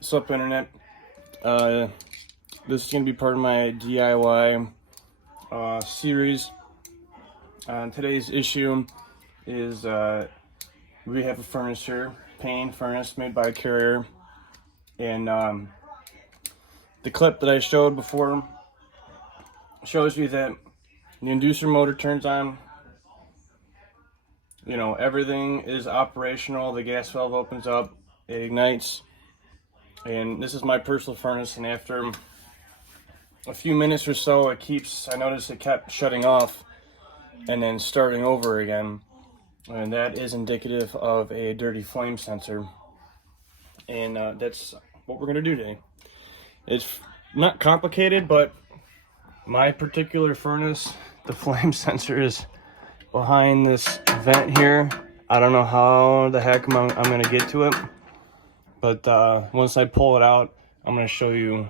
What's up, internet? This is going to be part of my DIY series. Today's issue is we have a furnace here, Payne furnace made by Carrier, and the clip that I showed before shows you that the inducer motor turns on. You know, everything is operational. The gas valve opens up, it ignites. And this is my personal furnace, and after a few minutes or so, I noticed it kept shutting off and then starting over again. And that is indicative of a dirty flame sensor. And that's what we're gonna do today. It's not complicated, but my particular furnace, the flame sensor is behind this vent here. I don't know how the heck I'm gonna get to it. But once I pull it out, I'm going to show you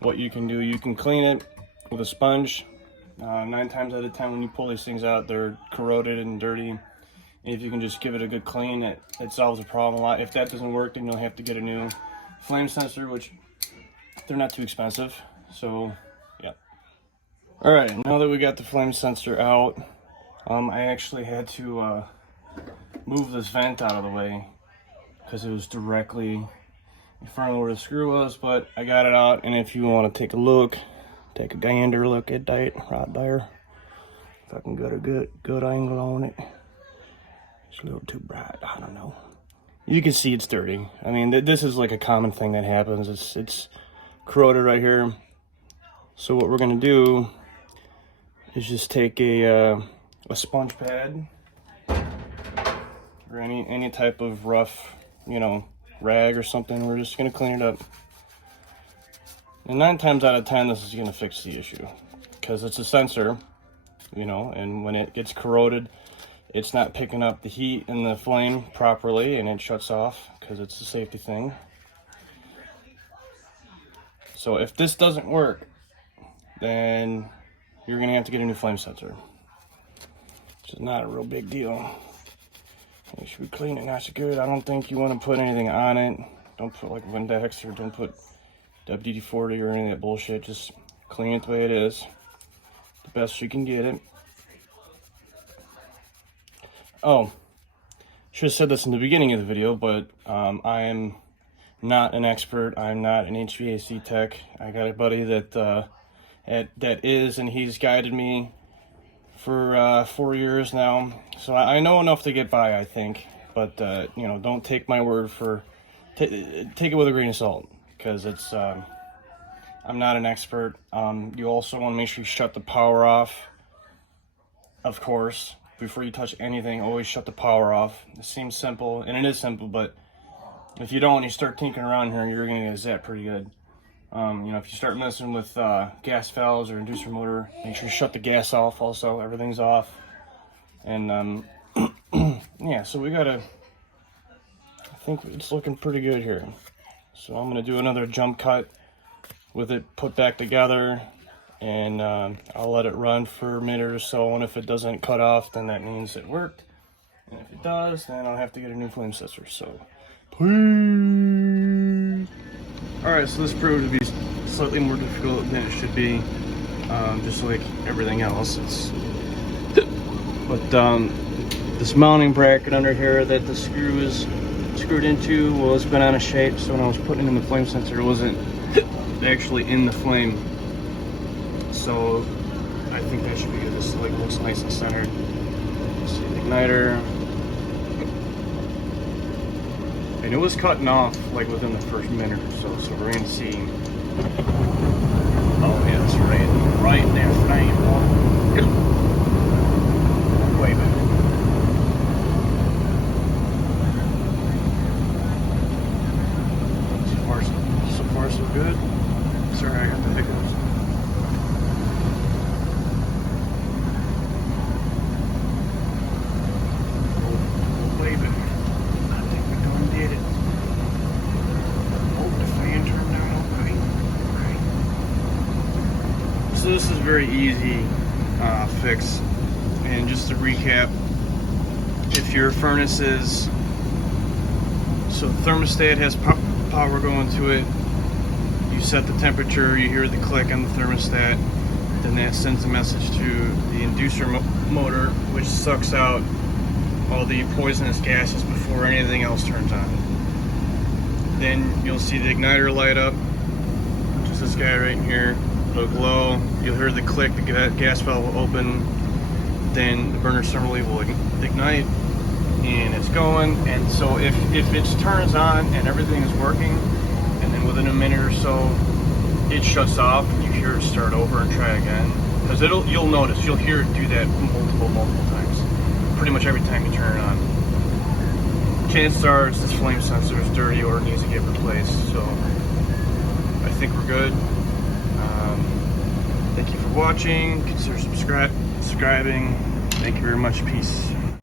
what you can do. You can clean it with a sponge. 9 times out of 10 when you pull these things out, they're corroded and dirty. And if you can just give it a good clean, it solves the problem a lot. If that doesn't work, then you'll have to get a new flame sensor, which they're not too expensive. So, yeah. Alright, now that we got the flame sensor out, I actually had to move this vent out of the way, because it was directly in front of where the screw was, but I got it out. And if you want to take a gander look at that right there, if I can get a good angle on it. It's a little too bright, I don't know. You can see it's dirty. I mean, this is like a common thing that happens. It's corroded right here. So what we're gonna do is just take a sponge pad or any type of rough, rag or something. We're just gonna clean it up. And 9 times out of 10, this is gonna fix the issue, because it's a sensor, and when it gets corroded, it's not picking up the heat and the flame properly, and it shuts off because it's a safety thing. So if this doesn't work, then you're gonna have to get a new flame sensor, which is not a real big deal. Make sure we clean it nice and good. I don't think you want to put anything on it. Don't put like Windex, or don't put WD-40 or any of that bullshit. Just clean it the way it is, the best you can get it. Oh, should have said this in the beginning of the video, but I am not an expert. I'm not an HVAC tech. I got a buddy that is, and he's guided me for 4 years now, so I know enough to get by, I think. But don't take my word for take it with a grain of salt, because it's I'm not an expert. You also want to make sure you shut the power off, of course, before you touch anything. Always shut the power off. It seems simple, and it is simple, but if you don't, you start tinkering around here, you're gonna get zapped pretty good. If you start messing with gas valves or inducer motor, make sure you shut the gas off also. Everything's off. And yeah, so I think it's looking pretty good here. So I'm going to do another jump cut with it put back together, and I'll let it run for a minute or so, and if it doesn't cut off, then that means it worked. And if it does, then I'll have to get a new flame sensor. So, please. Alright, so this proved to be slightly more difficult than it should be, just like everything else. But this mounting bracket under here that the screw is screwed into, well, it's been out of shape, so when I was putting in the flame sensor, it wasn't actually in the flame. So I think that should be good. This looks nice and centered. Let's see, the igniter. And it was cutting off like within the first minute or so, so we're gonna see. Oh yeah, it's right in that flame. Wait a minute. So far so good. Sorry, I got the hiccups. So this is very easy fix, and just to recap, if your furnace is, so the thermostat has power going to it. You set the temperature, you hear the click on the thermostat, then that sends a message to the inducer motor, which sucks out all the poisonous gases before anything else turns on. Then you'll see the igniter light up, which is this guy right here. It'll glow, you'll hear the click, the gas valve will open, then the burner assembly will ignite, and it's going. And so if it turns on and everything is working, and then within a minute or so it shuts off and you hear it start over and try again, because you'll notice, you'll hear it do that multiple times, pretty much every time you turn it on. Chances are it's this flame sensor is dirty or it needs to get replaced. So I think we're good. Thank you for watching. Consider subscribing. Thank you very much. Peace.